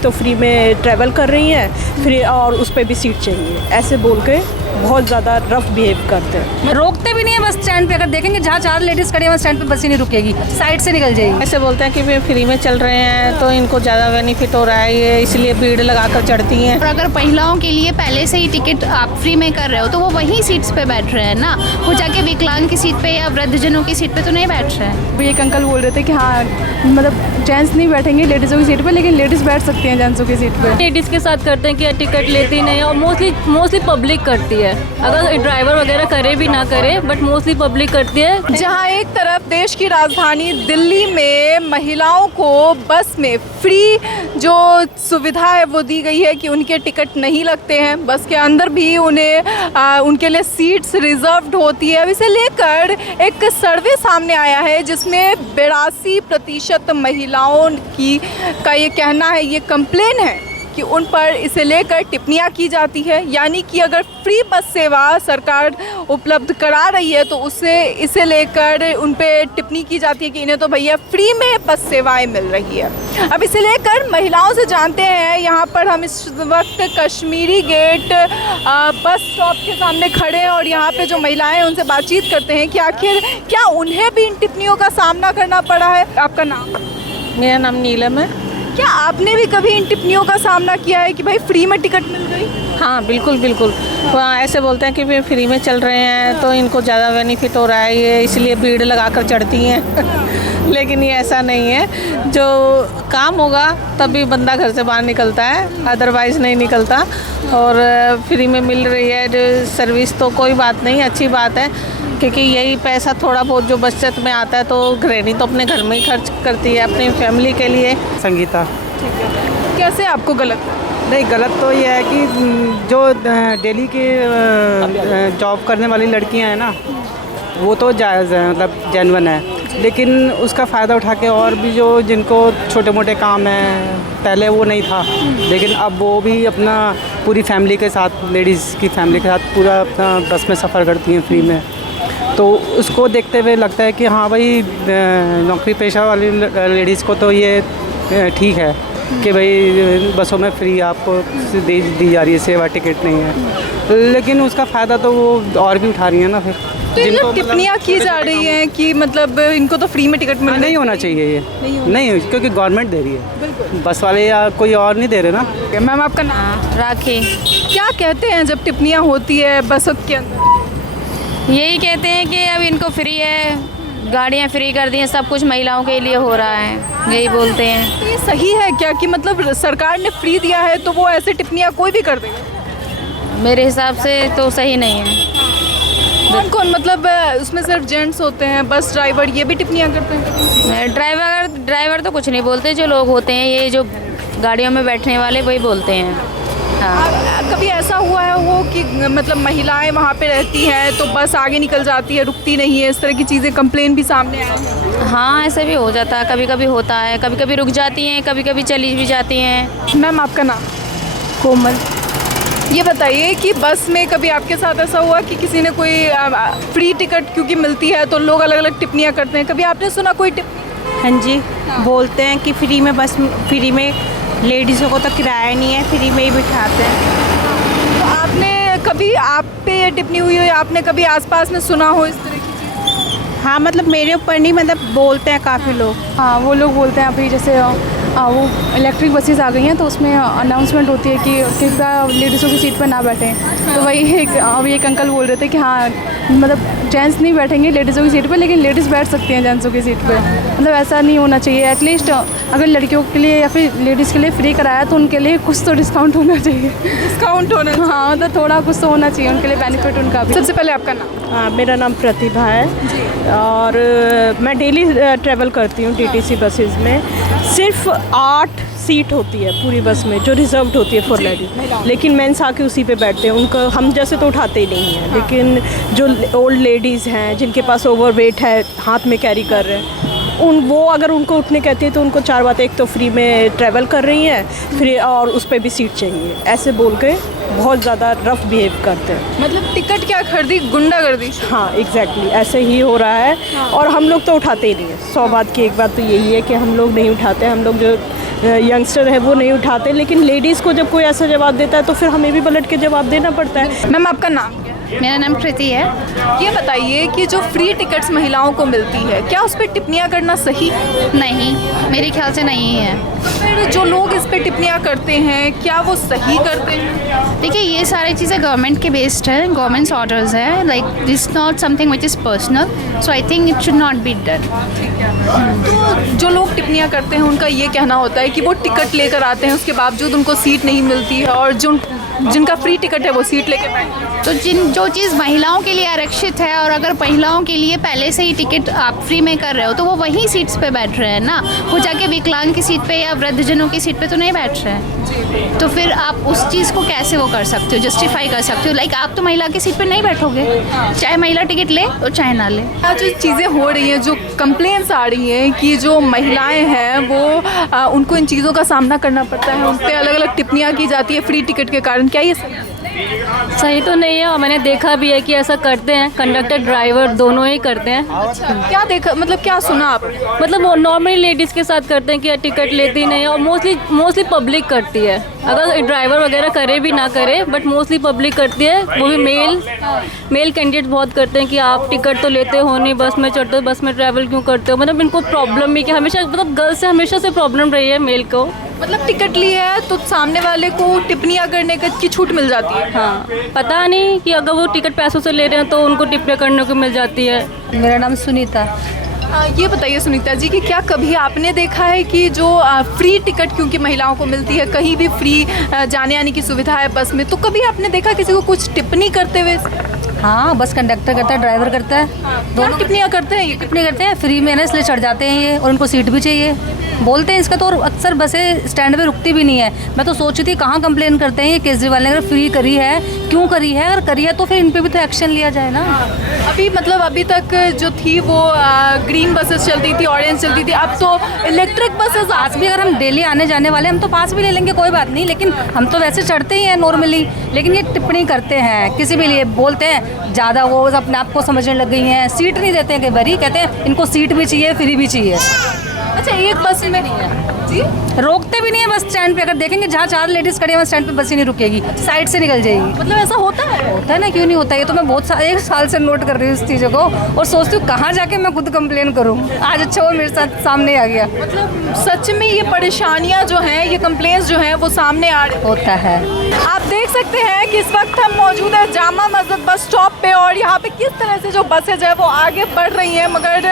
एक तो फ्री में ट्रैवल कर रही हैं फ्री और उस पर भी सीट चाहिए, ऐसे बोल के बहुत ज़्यादा रफ बिहेव करते हैं। रोकते भी नहीं है बस स्टैंड पे, अगर देखेंगे जहाँ 4 लेडीज़ खड़ी है वहाँ स्टैंड पे बस ही नहीं रुकेगी, साइड से निकल जाएगी। ऐसे बोलते हैं कि वे फ्री में चल रहे हैं तो इनको ज़्यादा बेनिफिट हो रहा है, ये इसलिए भीड़ लगाकर चढ़ती हैं। और अगर महिलाओं के लिए पहले से ही टिकट आप फ्री में कर रहे हो तो वो वहीं सीट्स पे बैठ रहे हैं ना, वो जाके विकलांग की सीट पे या वृद्धजनों की सीट पे तो नहीं बैठ रहे हैं। एक अंकल बोल रहे थे कि हाँ मतलब जेंट्स नहीं बैठेंगे लेडीज़ों की सीट पे, लेकिन लेडीज़ बैठ सकती हैं जेंट्सों की सीट पे। लेडीज़ के साथ करते हैं कि टिकट लेती नहीं और मोस्टली पब्लिक करती है, अगर ड्राइवर वगैरह करे भी ना करे बट मोस्टली पब्लिक करती है। जहाँ एक तरफ देश की राजधानी दिल्ली में महिलाओं को बस में फ्री जो सुविधा है वो दी गई है कि उनके टिकट नहीं लगते हैं, बस के अंदर भी उन्हें उनके लिए सीट्स रिजर्व्ड होती है। अब इसे लेकर एक सर्वे सामने आया है जिसमें 82% महिलाओं का ये कहना है, ये कंप्लेन है कि उन पर इसे लेकर टिप्पणियां की जाती है, यानी कि अगर फ्री बस सेवा सरकार उपलब्ध करा रही है तो उसे इसे लेकर उन पे टिप्पणी की जाती है कि इन्हें तो भैया फ्री में बस सेवाएं मिल रही है। अब इसे लेकर महिलाओं से जानते हैं, यहाँ पर हम इस वक्त कश्मीरी गेट बस स्टॉप के सामने खड़े हैं और यहाँ पे जो महिलाएं हैं उनसे बातचीत करते हैं कि आखिर क्या उन्हें भी इन टिप्पणियों का सामना करना पड़ा है। आपका नाम? मेरा नाम नीलम है। क्या आपने भी कभी इन टिप्पणियों का सामना किया है कि भाई फ्री में टिकट मिल गई? हाँ बिल्कुल बिल्कुल, वहाँ ऐसे बोलते हैं कि वे फ्री में चल रहे हैं तो इनको ज़्यादा बेनिफिट हो रहा है, ये इसलिए भीड़ लगाकर चढ़ती हैं लेकिन ये ऐसा नहीं है, जो काम होगा तभी बंदा घर से बाहर निकलता है, अदरवाइज़ नहीं निकलता। और फ्री में मिल रही है सर्विस तो कोई बात नहीं, अच्छी बात है, क्योंकि यही पैसा थोड़ा बहुत जो बचत में आता है तो गृहिणी तो अपने घर में ही खर्च करती है अपनी फैमिली के लिए। संगीता। कैसे आपको गलत? नहीं, गलत तो ये है कि जो डेली की जॉब करने वाली लड़कियां हैं ना, वो तो जायज़ है, मतलब जेन्युइन है, लेकिन उसका फ़ायदा उठा के और भी जो जिनको छोटे मोटे काम हैं, पहले वो नहीं था लेकिन अब वो भी अपना पूरी फैमिली के साथ, लेडीज़ की फैमिली के साथ पूरा अपना बस में सफ़र करती हैं फ्री में, तो उसको देखते हुए लगता है कि हाँ भाई नौकरी पेशा वाली लेडीज़ को तो ये ठीक है कि भाई बसों में फ्री आपको दी जा रही है सेवा, टिकट नहीं है, लेकिन उसका फ़ायदा तो वो और भी उठा रही है ना। फिर तो ये जो टिप्पणियाँ की जा रही हैं कि मतलब इनको तो फ्री में टिकट मिल नहीं होना चाहिए, ये नहीं, क्योंकि गवर्नमेंट दे रही है, बस वाले या कोई और नहीं दे रहे ना। मैम आपका नाम? राखी। क्या कहते हैं जब टिप्पणियाँ होती है बसों के अंदर? यही कहते हैं कि अब इनको फ्री है, गाड़ियाँ फ्री कर दी हैं, सब कुछ महिलाओं के लिए हो रहा है, यही बोलते हैं। तो ये सही है क्या कि मतलब सरकार ने फ्री दिया है तो वो ऐसे टिप्पणियाँ कोई भी कर देगा? मेरे हिसाब से तो सही नहीं है। कौन कौन, मतलब उसमें सिर्फ जेंट्स होते हैं, बस ड्राइवर ये भी टिप्पणियाँ करते हैं? ड्राइवर तो कुछ नहीं बोलते, जो लोग होते हैं ये जो गाड़ियों में बैठने वाले वही बोलते हैं। हाँ। कभी ऐसा हुआ है वो कि मतलब महिलाएं वहाँ पे रहती हैं तो बस आगे निकल जाती है, रुकती नहीं है, इस तरह की चीज़ें कंप्लेन भी सामने आए हैं? हाँ ऐसा भी हो जाता है, कभी कभी होता है, कभी कभी रुक जाती हैं, कभी कभी चली भी जाती हैं। मैम आपका नाम? कोमल। ये बताइए कि बस में कभी आपके साथ ऐसा हुआ कि किसी ने कोई फ्री टिकट क्योंकि मिलती है तो लोग अलग अलग टिप्पणियाँ करते हैं, कभी आपने सुना कोई टिप्पणी? हाँ जी, बोलते हैं कि फ्री में लेडीज़ों को तो किराया नहीं है, फ्री में ही बिठाते हैं। तो आपने कभी आप पे ये टिप्पणी हुई हो या आपने कभी आसपास में सुना हो इस तरह की चीज़? हाँ मतलब मेरे ऊपर नहीं, मतलब बोलते हैं काफ़ी लोग। हाँ वो लोग बोलते हैं अभी जैसे वो इलेक्ट्रिक बसेस आ गई हैं तो उसमें अनाउंसमेंट होती है कि कृपया लेडीज़ों की सीट पर ना बैठें, तो वही अभी एक अंकल बोल रहे थे कि हाँ मतलब जेंट्स नहीं बैठेंगे लेडीज़ों की सीट पे, लेकिन लेडीज़ बैठ सकती हैं जेंट्सों की सीट पे। मतलब ऐसा नहीं होना चाहिए, एटलीस्ट अगर लड़कियों के लिए या फिर लेडीज़ के लिए फ्री कराया तो उनके लिए कुछ तो डिस्काउंट होना चाहिए। डिस्काउंट होना चाहिए? हाँ मतलब थोड़ा कुछ तो होना चाहिए उनके लिए बेनिफिट उनका भी। सबसे पहले आपका नाम? हाँ, मेरा नाम प्रतिभा है और मैं डेली ट्रैवल करती हूँ टीटीसी बसेस में। सिर्फ 8 सीट होती है पूरी बस में जो रिजर्व्ड होती है फॉर लेडीज, लेकिन मेंस आके उसी पे बैठते हैं, उनका हम जैसे तो उठाते ही नहीं हैं। लेकिन जो ओल्ड लेडीज़ हैं जिनके पास ओवर वेट है, हाथ में कैरी कर रहे हैं, वो अगर उनको उठने कहती है तो उनको 4 बातें, एक तो फ्री में ट्रैवल कर रही हैं फ्री और उस पर भी सीट चाहिए, ऐसे बोल के बहुत ज़्यादा रफ बिहेव करते हैं। मतलब टिकट क्या खरीदी, गुंडागर्दी? हाँ एग्जैक्टली ऐसे ही हो रहा है। और हम लोग तो उठाते ही नहीं हैं। 100 बात की एक बात तो यही है कि हम लोग नहीं उठाते। हम लोग जो यंगस्टर है वो नहीं उठाते, लेकिन लेडीज़ को जब कोई ऐसा जवाब देता है तो फिर हमें भी पलट के जवाब देना पड़ता है। मैम आपका नाम क्या है? मेरा नाम कृति है। ये बताइए कि जो फ्री टिकट्स महिलाओं को मिलती है, क्या उस पर टिप्पणियाँ करना सही है? नहीं, मेरे ख्याल से नहीं है। तो फिर जो लोग इस पर टिप्पणियाँ करते हैं, क्या वो सही करते हैं? देखिए, ये सारी चीज़ें गवर्नमेंट के बेस्ड है, गवर्नमेंट्स ऑर्डर्स है, like this not something which is personal, so I think it should not be done. तो जो लोग टिप्पणियाँ करते हैं उनका ये कहना होता है कि वो टिकट लेकर आते हैं, उसके बावजूद उनको सीट नहीं मिलती है, और जिनका फ्री टिकट है वो सीट लेके बैठते हैं। तो जो चीज़ महिलाओं के लिए आरक्षित है, और अगर महिलाओं के लिए पहले से ही टिकट आप फ्री में कर रहे हो, तो वो वहीं सीट्स पे बैठ रहे हैं ना। वो जाके विकलांग की सीट पे या वृद्धजनों की सीट पे तो नहीं बैठ रहे हैं। तो फिर आप उस चीज़ को कैसे वो कर सकते हो, जस्टिफाई कर सकते हो? लाइक आप तो महिला की सीट पे नहीं बैठोगे, चाहे महिला टिकट ले और चाहे ना ले। जो चीज़ें हो रही हैं, जो कंप्लेंट्स आ रही हैं कि जो महिलाएं हैं वो उनको इन चीज़ों का सामना करना पड़ता है, उन पर अलग अलग टिप्पणियाँ की जाती है फ्री टिकट के कारण, क्या ये सही तो नहीं है, और मैंने देखा भी है कि ऐसा करते हैं, कंडक्टर ड्राइवर दोनों ही करते हैं। अच्छा, क्या देखा, मतलब क्या सुना आपने? मतलब वो नॉर्मली लेडीज़ के साथ करते हैं कि टिकट लेती नहीं है, और मोस्टली पब्लिक करती है। अगर ड्राइवर वगैरह करे भी ना करे, बट मोस्टली पब्लिक करती है, वो भी मेल कैंडिडेट बहुत करते हैं कि आप टिकट तो लेते हो नहीं, बस में चढ़ते हो, बस में ट्रैवल क्यों करते हो। मतलब इनको प्रॉब्लम भी कि हमेशा, मतलब गर्ल्स से हमेशा से प्रॉब्लम रही है मेल को। मतलब टिकट ली है तो सामने वाले को टिप्पणियाँ करने की छूट मिल जाती है। हाँ, पता नहीं कि अगर वो टिकट पैसों से ले रहे हैं तो उनको टिप्पणियाँ करने को मिल जाती है। मेरा नाम सुनीता। ये बताइए सुनीता जी कि क्या कभी आपने देखा है कि जो फ्री टिकट क्योंकि महिलाओं को मिलती है, कहीं भी फ्री जाने आने की सुविधा है बस में, तो कभी आपने देखा किसी को कुछ टिप्पणी करते हुए? हाँ, बस कंडक्टर करता है, ड्राइवर करता है, दोनों टिप्पणियाँ करते हैं। ये टिप्पणी करते हैं, फ्री में है ना इसलिए चढ़ जाते हैं ये, और उनको सीट भी चाहिए बोलते हैं इसका। तो और अक्सर बसें स्टैंड पे रुकती भी नहीं है। मैं तो सोच रही थी कहाँ कंप्लेन करते हैं ये केजरीवाल ने, अगर फ्री करी है क्यों करी है, अगर करी है तो फिर इन पे भी तो एक्शन लिया जाए ना। अभी तक जो थी वो ग्रीन बसेस चलती थी, ऑरेंज चलती थी, अब तो इलेक्ट्रिक बसेस। आज भी अगर हम डेली आने जाने वाले, हम तो पास भी ले लेंगे, कोई बात नहीं, लेकिन हम तो वैसे चढ़ते ही हैं नॉर्मली। लेकिन ये टिप्पणी करते हैं किसी भी लिए, बोलते हैं ज़्यादा वो अपने आप को समझने लग गई हैं, सीट नहीं देते हैं, कि भरी कहते हैं इनको सीट भी चाहिए, फ्री भी चाहिए। अच्छा, एक बस में नहीं है जी, रोकते भी नहीं है बस स्टैंड पे। अगर देखेंगे जहाँ 4 लेडीज़ खड़ी है वहाँ स्टैंड पे बस ही नहीं रुकेगी, साइड से निकल जाएगी। मतलब ऐसा होता है? होता है ना, क्यों नहीं होता। ये तो मैं बहुत 1 साल से नोट कर रही हूँ इस चीज़ों को, और सोचती हूँ कहाँ जाके मैं खुद कंप्लेन करूँ। आज अच्छा वो मेरे साथ सामने आ गया। मतलब सच में ये परेशानियाँ जो हैं, ये कंप्लेंट्स जो हैं वो सामने आ रही होता है। आप देख सकते हैं कि इस वक्त हम मौजूद है जामा मस्जिद बस स्टॉप पे, और यहाँ पे किस तरह से जो बसेज है वो आगे बढ़ रही हैं, मगर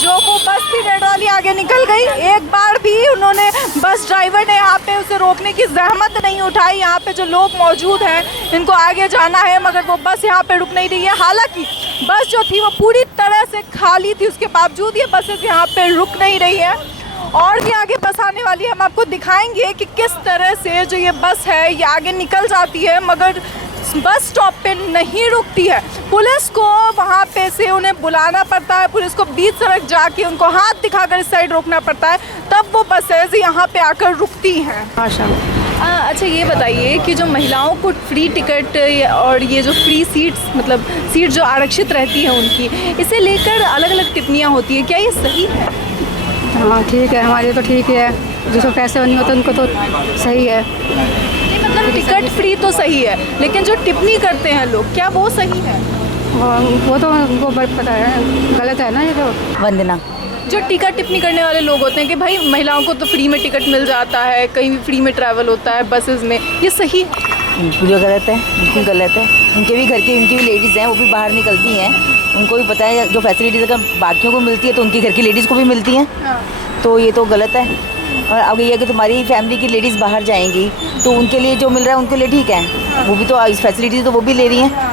जो वो बस थी रेड वाली आगे निकल गई। एक बार भी उन्होंने, बस ड्राइवर ने यहाँ पे उसे रोकने की जहमत नहीं उठाई। यहाँ पे जो लोग मौजूद हैं इनको आगे जाना है, मगर वो बस यहाँ पे रुक नहीं रही है। हालांकि बस जो थी वो पूरी तरह से खाली थी, उसके बावजूद ये बसेस यहाँ पे रुक नहीं रही है। और भी आगे बस आने वाली है, हम आपको दिखाएंगे कि किस तरह से जो ये बस है ये आगे निकल जाती है, मगर बस स्टॉप पे नहीं रुकती है। पुलिस को वहाँ पे से उन्हें बुलाना पड़ता है, पुलिस को बीच सड़क जाके उनको हाथ दिखाकर इस साइड रोकना पड़ता है, तब वो बसेज यहाँ पे आकर रुकती हैं। अच्छा, ये बताइए कि जो महिलाओं को फ्री टिकट और ये जो फ्री सीट्स, मतलब सीट जो आरक्षित रहती है उनकी, इसे लेकर अलग अलग टिप्पणियाँ होती हैं, क्या ये सही है? हाँ ठीक है, हमारे तो ठीक है, जिसको पैसे नहीं होते उनको तो सही है। मतलब टिकट फ्री तो सही है, लेकिन जो टिप्पणी करते हैं लोग, क्या वो सही है? वो तो उनको पता है, गलत है ना ये तो। वंदना। जो टिकट टिप्पणी करने वाले लोग होते हैं कि भाई महिलाओं को तो फ्री में टिकट मिल जाता है, कहीं भी फ्री में ट्रैवल होता है बसेस में, ये सही है? बिल्कुल गलत है, बिल्कुल गलत है। उनके भी घर की, उनकी भी लेडीज़ हैं, वो भी बाहर निकलती हैं, उनको भी पता है जो फैसिलिटीज़ अगर बाकियों को मिलती है तो उनकी घर की लेडीज़ को भी मिलती हैं। तो ये तो गलत है। और अब ये है कि तुम्हारी फैमिली की लेडीज़ बाहर जाएंगी तो उनके लिए जो मिल रहा है उनके लिए ठीक है, वो भी तो इस फैसिलिटीज़ तो वो भी ले रही हैं।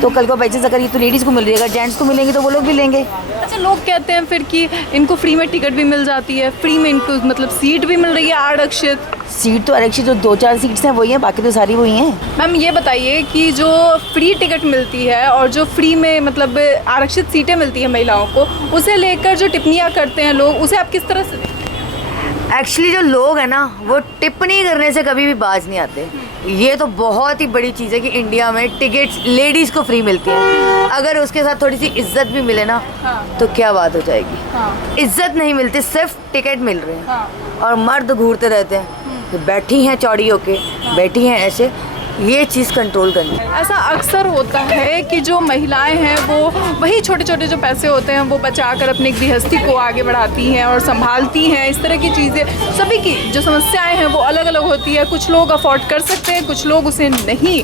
तो कल को पैसे अगर ये तो लेडीज़ को मिल रही है, अगर जेंट्स को मिलेंगे तो वो लोग भी लेंगे। अच्छा, लोग कहते हैं फिर कि इनको फ्री में टिकट भी मिल जाती है, फ्री में इनको मतलब सीट भी मिल रही है आरक्षित। सीट तो आरक्षित जो 2-4 सीट्स हैं वही हैं, बाकी तो सारी वही हैं। मैम ये बताइए कि जो फ्री टिकट मिलती है और जो फ्री में मतलब आरक्षित सीटें मिलती हैं महिलाओं को, उसे लेकर जो टिप्पणियाँ करते हैं लोग, उसे आप किस तरह से? एक्चुअली जो लोग हैं ना वो टिप्पणी करने से कभी भी बाज नहीं आते। ये तो बहुत ही बड़ी चीज़ है कि इंडिया में टिकट्स लेडीज़ को फ्री मिलती है। अगर उसके साथ थोड़ी सी इज्जत भी मिले ना तो क्या बात हो जाएगी। इज्जत नहीं मिलती, सिर्फ टिकट मिल रहे हैं और मर्द घूरते रहते हैं तो बैठी हैं चौड़ी होके, बैठी हैं ऐसे। ये चीज़ कंट्रोल करनी है। ऐसा अक्सर होता है कि जो महिलाएं हैं वो वही छोटे छोटे जो पैसे होते हैं वो बचाकर अपनी गृहस्थी को आगे बढ़ाती हैं और संभालती हैं। इस तरह की चीज़ें, सभी की जो समस्याएं हैं वो अलग अलग होती है। कुछ लोग अफोर्ड कर सकते हैं, कुछ लोग उसे नहीं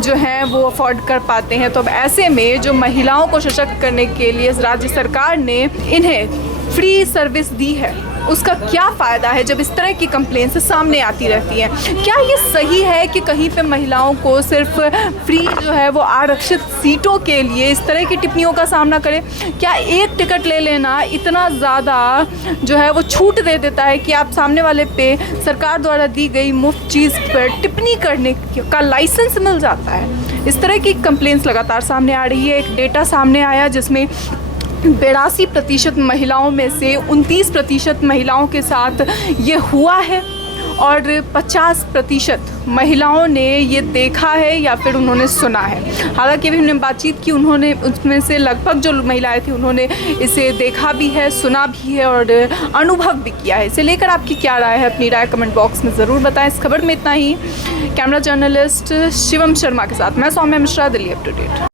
जो है वो अफोर्ड कर पाते हैं। तो अब ऐसे में जो महिलाओं को सशक्त करने के लिए राज्य सरकार ने इन्हें फ्री सर्विस दी है, उसका क्या फ़ायदा है जब इस तरह की कंप्लेंट्स सामने आती रहती हैं? क्या ये सही है कि कहीं पे महिलाओं को सिर्फ फ्री जो है वो आरक्षित सीटों के लिए इस तरह की टिप्पणियों का सामना करें? क्या एक टिकट ले लेना इतना ज़्यादा जो है वो छूट दे देता है कि आप सामने वाले पे सरकार द्वारा दी गई मुफ्त चीज़ पर टिप्पणी करने का लाइसेंस मिल जाता है? इस तरह की कंप्लेंट्स लगातार सामने आ रही है। एक डेटा सामने आया जिसमें 82% महिलाओं में से 29% महिलाओं के साथ ये हुआ है और 50% महिलाओं ने ये देखा है या फिर उन्होंने सुना है। हालांकि अभी हमने बातचीत की, उन्होंने उसमें से लगभग जो महिलाएं थी उन्होंने इसे देखा भी है, सुना भी है और अनुभव भी किया है। इसे लेकर आपकी क्या राय है? अपनी राय कमेंट बॉक्स में ज़रूर बताएं। इस खबर में इतना ही। कैमरा जर्नलिस्ट शिवम शर्मा के साथ मैं Saumya Mishra, Delhi up to date.